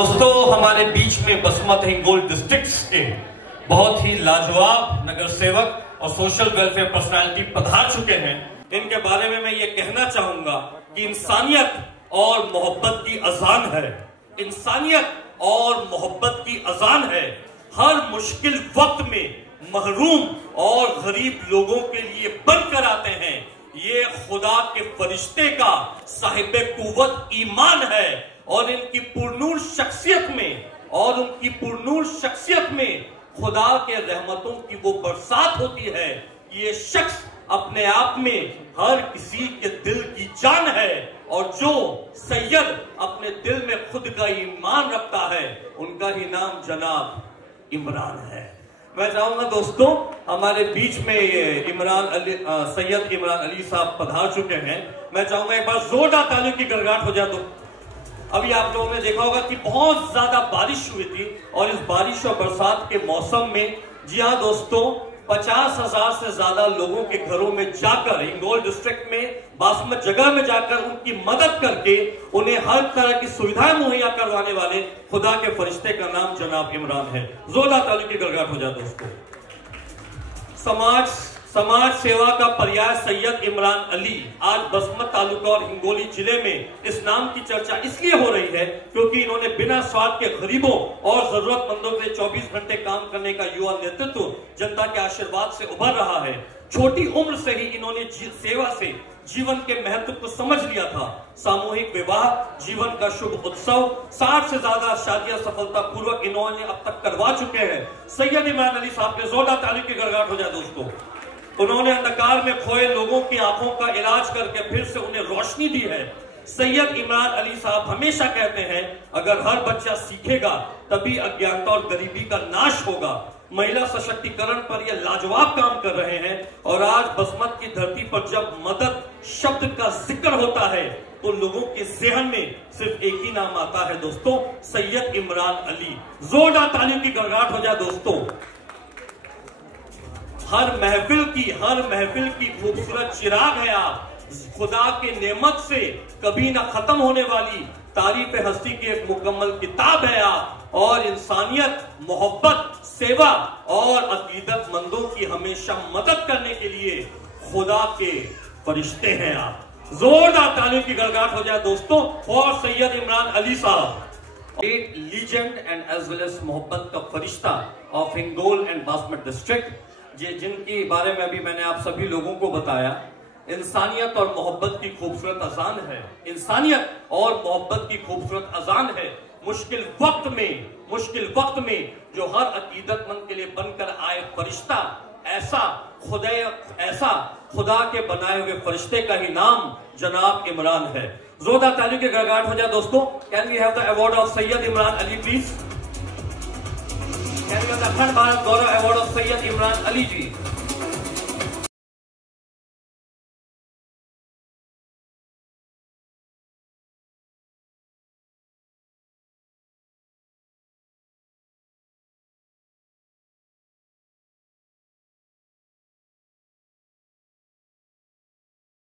दोस्तों, हमारे बीच में बसमत हिंगोल डिस्ट्रिक्ट के बहुत ही लाजवाब नगर सेवक और सोशल वेलफेयर पर्सनालिटी पधार चुके हैं। इनके बारे में मैं ये कहना चाहूंगा कि इंसानियत और मोहब्बत की अजान है। इंसानियत और मोहब्बत की अजान है। हर मुश्किल वक्त में महरूम और गरीब लोगों के लिए बनकर आते हैं। ये खुदा के फरिश्ते का साहिबे कुव्वत ईमान है और इनकी पुरनूर शख्सियत में खुदा के रहमतों की वो बरसात होती है। ये शख्स अपने आप में हर किसी के दिल की जान है और जो सैयद अपने दिल में खुद का ईमान रखता है उनका ही नाम जनाब इमरान है। मैं चाहूंगा दोस्तों, हमारे बीच में सैयद इमरान अली साहब पधार चुके हैं। मैं चाहूंगा एक बार जोरदार तालियों की गड़गड़ाहट हो जाए। तो अभी आप लोगों ने देखा होगा कि बहुत ज्यादा बारिश हुई थी और इस बारिश और बरसात के मौसम में, जी हाँ दोस्तों, 50,000 से ज्यादा लोगों के घरों में जाकर, हिंगोल डिस्ट्रिक्ट में बासमत जगह में जाकर उनकी मदद करके उन्हें हर तरह की सुविधाएं मुहैया करवाने वाले खुदा के फरिश्ते का नाम जनाब इमरान है। जोरदार तालियों की गड़गड़ाहट हो जाए दोस्तों। समाज सेवा का पर्याय सैयद इमरान अली आज बसमत तालुका और हिंगोली जिले में इस नाम की चर्चा इसलिए हो रही है क्योंकि इन्होंने बिना स्वार्थ के गरीबों और जरूरतमंदों के 24 घंटे काम करने का युवा नेतृत्व जनता के आशीर्वाद से उभर रहा है। छोटी उम्र से ही इन्होंने सेवा से जीवन के महत्व को समझ लिया था। सामूहिक विवाह जीवन का शुभ उत्सव, 60 से ज्यादा शादियां सफलता पूर्वक इन्होंने अब तक करवा चुके हैं। सैयद इमरान अली साहब के जोरदार तालियों की गड़गड़ाहट हो जाए दोस्तों। उन्होंने अंधकार में खोए लोगों की आंखों का इलाज करके फिर से उन्हें रोशनी दी है। सैयद इमरान अली साहब हमेशा कहते हैं, अगर हर बच्चा सीखेगा तभी अज्ञानता और गरीबी का नाश होगा। महिला सशक्तिकरण पर यह लाजवाब काम कर रहे हैं और आज बसमत की धरती पर जब मदद शब्द का जिक्र होता है तो लोगों के ज़हन में सिर्फ एक ही नाम आता है दोस्तों, सैयद इमरान अली। जोरदार तालियों की गड़गड़ाहट हो जाए दोस्तों। हर महफिल की खूबसूरत चिराग है आप, खुदा के नेमत से कभी ना खत्म होने वाली तारीफ हस्ती की एक मुकम्मल किताब है आप, और इंसानियत, मोहब्बत, सेवा और अकीदतमंदों की हमेशा मदद करने के लिए खुदा के फरिश्ते हैं आप। जोरदार तालियों की गड़गड़ाहट हो जाए दोस्तों और Syed Imran Ali Sahab, great legend and as well as मोहब्बत का फरिश्ता of Hingol and Basmat district, जिनके बारे में अभी मैंने आप सभी लोगों को बताया। इंसानियत और मोहब्बत की खूबसूरत अजान है। इंसानियत और मोहब्बत की खूबसूरत अजान है। मुश्किल वक्त में जो हर अकीदतमंद के लिए बनकर आए फरिश्ता, ऐसा खुदा के बनाए हुए फरिश्ते का ही नाम जनाब इमरान है। जोरदार तालियों की गड़गड़ाहट हो जाए दोस्तों। Can we have the award of Syed Imran Ali please? Can we have the Akhand Bharat Gaurav award of Syed Imran Ali ji?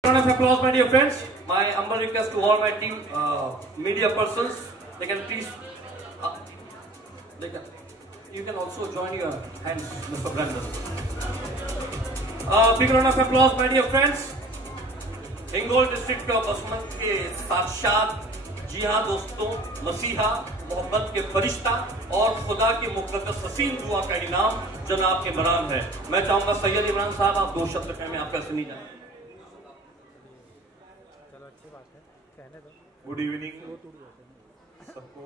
Round of applause, my dear friends. My humble request to all my team, media persons, they can please, you can also join your hands, Mr. Brandon. Big round of applause, my dear friends. Hingol district का बसमत के साक्षात, जी हाँ दोस्तों, मसीहा, मोहब्बत के फरिश्ता और खुदा की मुक़द्दस हसीन दुआ का इनाम जनाब इमरान है। मैं चाहूंगा सैयद इमरान साहब, आप 2 शब्द कहें, मैं आपका सुनी जाए। गुड इवनिंग सबको,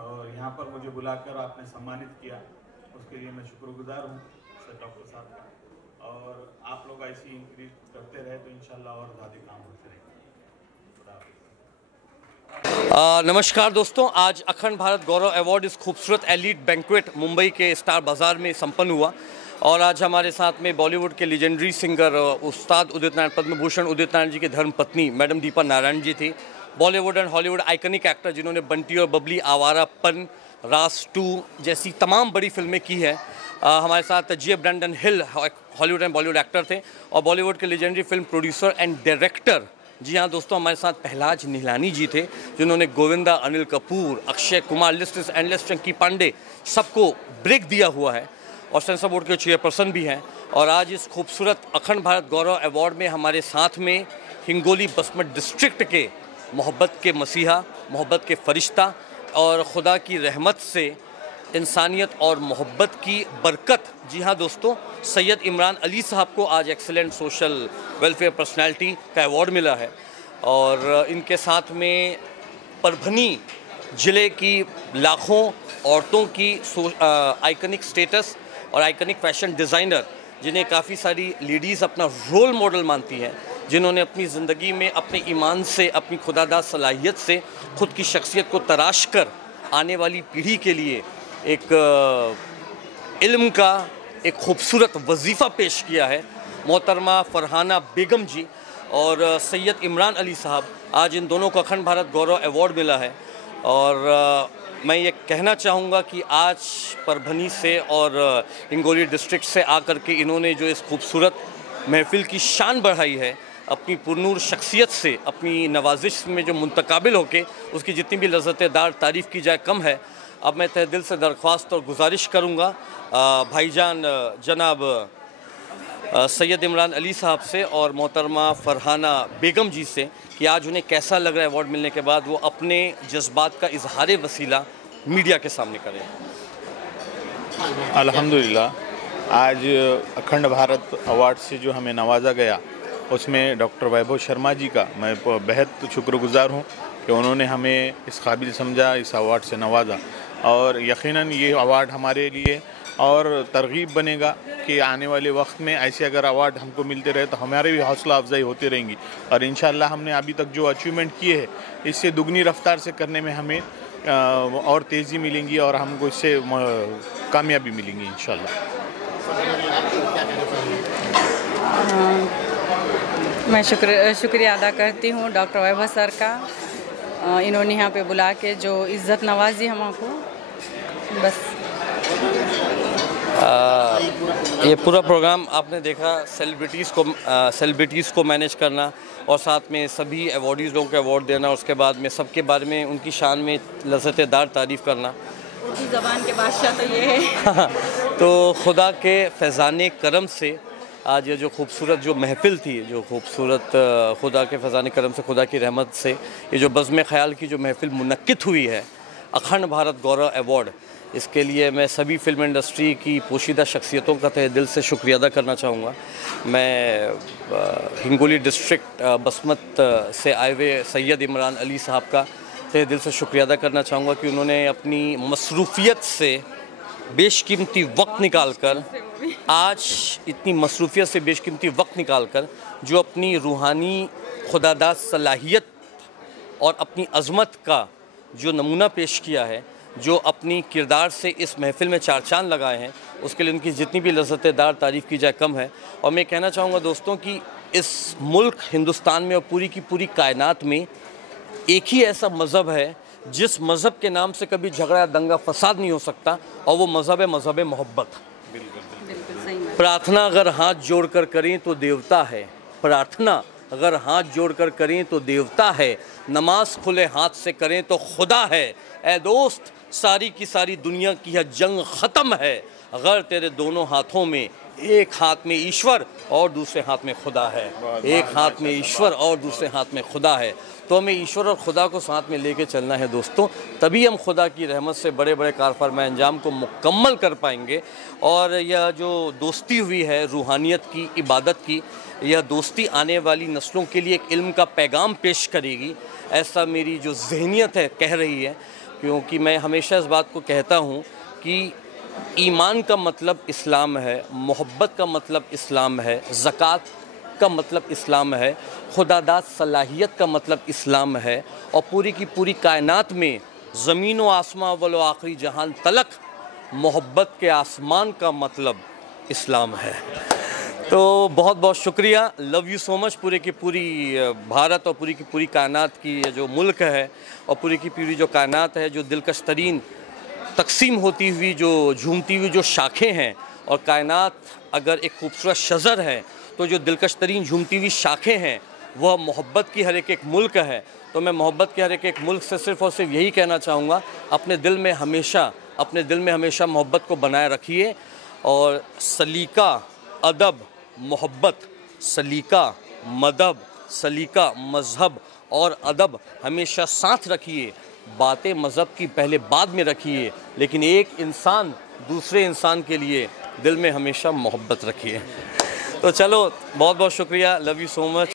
और यहाँ पर मुझे बुलाकर आपने सम्मानित किया, उसके लिए मैं शुक्रगुजार हूँ सर डॉक्टर साहब का। और आप लोग ऐसी इंक्रीज करते रहे तो इंशाल्लाह और ज़्यादा काम होते रहेंगे। नमस्कार दोस्तों, आज अखंड भारत गौरव अवार्ड इस खूबसूरत एलीट बैंक्वेट मुंबई के स्टार बाज़ार में संपन्न हुआ और आज हमारे साथ में बॉलीवुड के लीजेंडरी सिंगर उस्ताद उदित नारायण, पद्म भूषण उदित नारायण जी के धर्मपत्नी मैडम दीपा नारायण जी थी। Bollywood and Hollywood iconic actor जिन्होंने बंटी और बबली, आवारापन, रास 2 जैसी तमाम बड़ी फिल्में की हैं। हमारे साथ जी. Brandon Hill Hollywood and Bollywood actor थे और बॉलीवुड के legendary film producer and director जी हाँ दोस्तों, हमारे साथ पहलाज निहलानी जी थे, जिन्होंने Govinda, Anil Kapoor, Akshay Kumar, list is endless, Chunky Pandey सबको ब्रेक दिया हुआ है और सेंसर बोर्ड के चेयरपर्सन भी हैं। और आज इस खूबसूरत अखंड भारत गौरव अवार्ड में हमारे साथ में हिंगोली बसमत डिस्ट्रिक्ट के मोहब्बत के मसीहा, मोहब्बत के फरिश्ता और खुदा की रहमत से इंसानियत और मोहब्बत की बरकत, जी हाँ दोस्तों, सैयद इमरान अली साहब को आज एक्सीलेंट सोशल वेलफेयर पर्सनालिटी का अवार्ड मिला है। और इनके साथ में परभनी ज़िले की लाखों औरतों की आइकनिक स्टेटस और आइकनिक फैशन डिज़ाइनर, जिन्हें काफ़ी सारी लेडीज़ अपना रोल मॉडल मानती हैं, जिन्होंने अपनी ज़िंदगी में अपने ईमान से, अपनी खुदादाद सलाहियत से खुद की शख्सियत को तराश कर आने वाली पीढ़ी के लिए एक इल्म का एक खूबसूरत वजीफ़ा पेश किया है। मोहतरमा फरहाना बेगम जी और सैयद इमरान अली साहब, आज इन दोनों को अखंड भारत गौरव अवार्ड मिला है। और मैं ये कहना चाहूँगा कि आज परभनी से और हिंगोली डिस्ट्रिक्ट से आकर के इन्होंने जो इस खूबसूरत महफिल की शान बढ़ाई है, अपनी पुरनूर शख्सियत से, अपनी नवाजिश में जो मुंतकाबिल होके उसकी जितनी भी लज़्ज़त-ए-दार तारीफ़ की जाए कम है। अब मैं तहे दिल से दरख्वास्त और गुजारिश करूँगा भाईजान जनाब सैयद इमरान अली साहब से और मोहतरमा फरहाना बेगम जी से कि आज उन्हें कैसा लग रहा है अवार्ड मिलने के बाद, वो अपने जज्बात का इजहार वसीला मीडिया के सामने करें। अल्हम्दुलिल्लाह, आज अखंड भारत अवार्ड से जो हमें नवाजा गया, उसमें डॉक्टर वैभव शर्मा जी का मैं बेहद शुक्रगुज़ार हूँ कि उन्होंने हमें इस काबिल समझा, इस अवार्ड से नवाजा। और यकीनन ये अवार्ड हमारे लिए और तरगीब बनेगा कि आने वाले वक्त में ऐसे अगर अवार्ड हमको मिलते रहे तो हमारे भी हौसला अफजाई होती रहेंगी। और इंशाअल्लाह हमने अभी तक जो अचीवमेंट किए हैं, इससे दुगनी रफ्तार से करने में हमें और तेज़ी मिलेंगी और हमको इससे कामयाबी मिलेंगी इंशाअल्लाह। मैं शुक्रिया अदा करती हूँ डॉक्टर वैभव सर का, इन्होंने यहाँ पे बुला के जो इज़्ज़त नवाजी हमको। बस ये पूरा प्रोग्राम आपने देखा, सेलिब्रिटीज़ को मैनेज करना और साथ में सभी अवार्डीज़ लोगों को अवार्ड देना, उसके बाद में सबके बारे में उनकी शान में लज़्ज़त-ए-दार तारीफ़ करना। उर्दू ज़बान के बादशाह तो ये है। तो खुदा के फैज़ाने करम से आज ये जो खूबसूरत जो महफ़िल थी, जो खूबसूरत खुदा के फैज़ाने करम से, खुदा की रहमत से ये जो बज़्म ख़याल की जो महफ़िल मुनक्किद हुई है, अखंड भारत गौरव अवार्ड, इसके लिए मैं सभी फिल्म इंडस्ट्री की पोशीदा शख्सियतों का तहे दिल से शुक्रिया अदा करना चाहूँगा। मैं हिंगोली डिस्ट्रिक्ट बसमत से आए हुए सैयद इमरान अली साहब का तहे दिल से शुक्रिया अदा करना चाहूँगा कि उन्होंने अपनी मसरूफ़ियत से बेशकीमती वक्त निकाल कर, आज इतनी मसरूफ़ियत से बेशकीमती वक्त निकाल कर जो अपनी रूहानी खुदादाद सलाहियत और अपनी अज़मत का जो नमूना पेश किया है, जो अपनी किरदार से इस महफ़िल में चार चांद लगाए हैं, उसके लिए उनकी जितनी भी लज़्ज़त-ए-दार तारीफ़ की जाए कम है। और मैं कहना चाहूँगा दोस्तों कि इस मुल्क हिंदुस्तान में और पूरी की पूरी कायनात में एक ही ऐसा मज़हब है जिस मज़हब के नाम से कभी झगड़ा, दंगा, फसाद नहीं हो सकता, और वो मज़हब है मज़हब मोहब्बत। प्रार्थना अगर हाथ जोड़कर करें तो देवता है, प्रार्थना अगर हाथ जोड़कर करें तो देवता है, नमाज खुले हाथ से करें तो खुदा है। ए दोस्त, सारी की सारी दुनिया की यह जंग ख़त्म है अगर तेरे दोनों हाथों में, एक हाथ में ईश्वर और दूसरे हाथ में खुदा है, एक हाथ में ईश्वर और दूसरे हाथ में खुदा है। तो हमें ईश्वर और खुदा को साथ में लेके चलना है दोस्तों, तभी हम खुदा की रहमत से बड़े बड़े कारफरमा अंजाम को मुकम्मल कर पाएंगे। और यह जो दोस्ती हुई है रूहानियत की, इबादत की, यह दोस्ती आने वाली नस्लों के लिए एक इल्म का पैगाम पेश करेगी, ऐसा मेरी जो ज़हनियत है कह रही है। क्योंकि मैं हमेशा इस बात को कहता हूँ कि ईमान का मतलब इस्लाम है, मोहब्बत का मतलब इस्लाम है, ज़कात का मतलब इस्लाम है, खुदादाद सलाहियत का मतलब इस्लाम है, और पूरी की पूरी कायनात में ज़मीन व आसमां वल आखिरी जहान तलक मोहब्बत के आसमान का मतलब इस्लाम है। तो बहुत बहुत शुक्रिया, लव यू सो मच। पूरे की पूरी भारत और पूरी की पूरी कायनात की जो मुल्क है और पूरी की पूरी जो कायनात है, जो दिलकश तरीन तकसीम होती हुई, जो झूमती हुई जो शाखें हैं, और कायनात अगर एक खूबसूरत शजर है तो जो दिलकश तरीन झूमती हुई शाखें हैं वह मोहब्बत की हर एक मुल्क है। तो मैं मोहब्बत के हर एक मुल्क से सिर्फ़ और सिर्फ यही कहना चाहूँगा, अपने दिल में हमेशा मोहब्बत को बनाए रखिए और सलीका, अदब, मोहब्बत, सलीका, मदब, सलीका, मज़हब और अदब हमेशा साथ रखिए। बातें मज़हब की पहले बाद में रखिए, लेकिन एक इंसान दूसरे इंसान के लिए दिल में हमेशा मोहब्बत रखिए। तो चलो, बहुत बहुत शुक्रिया, लव यू सो मच।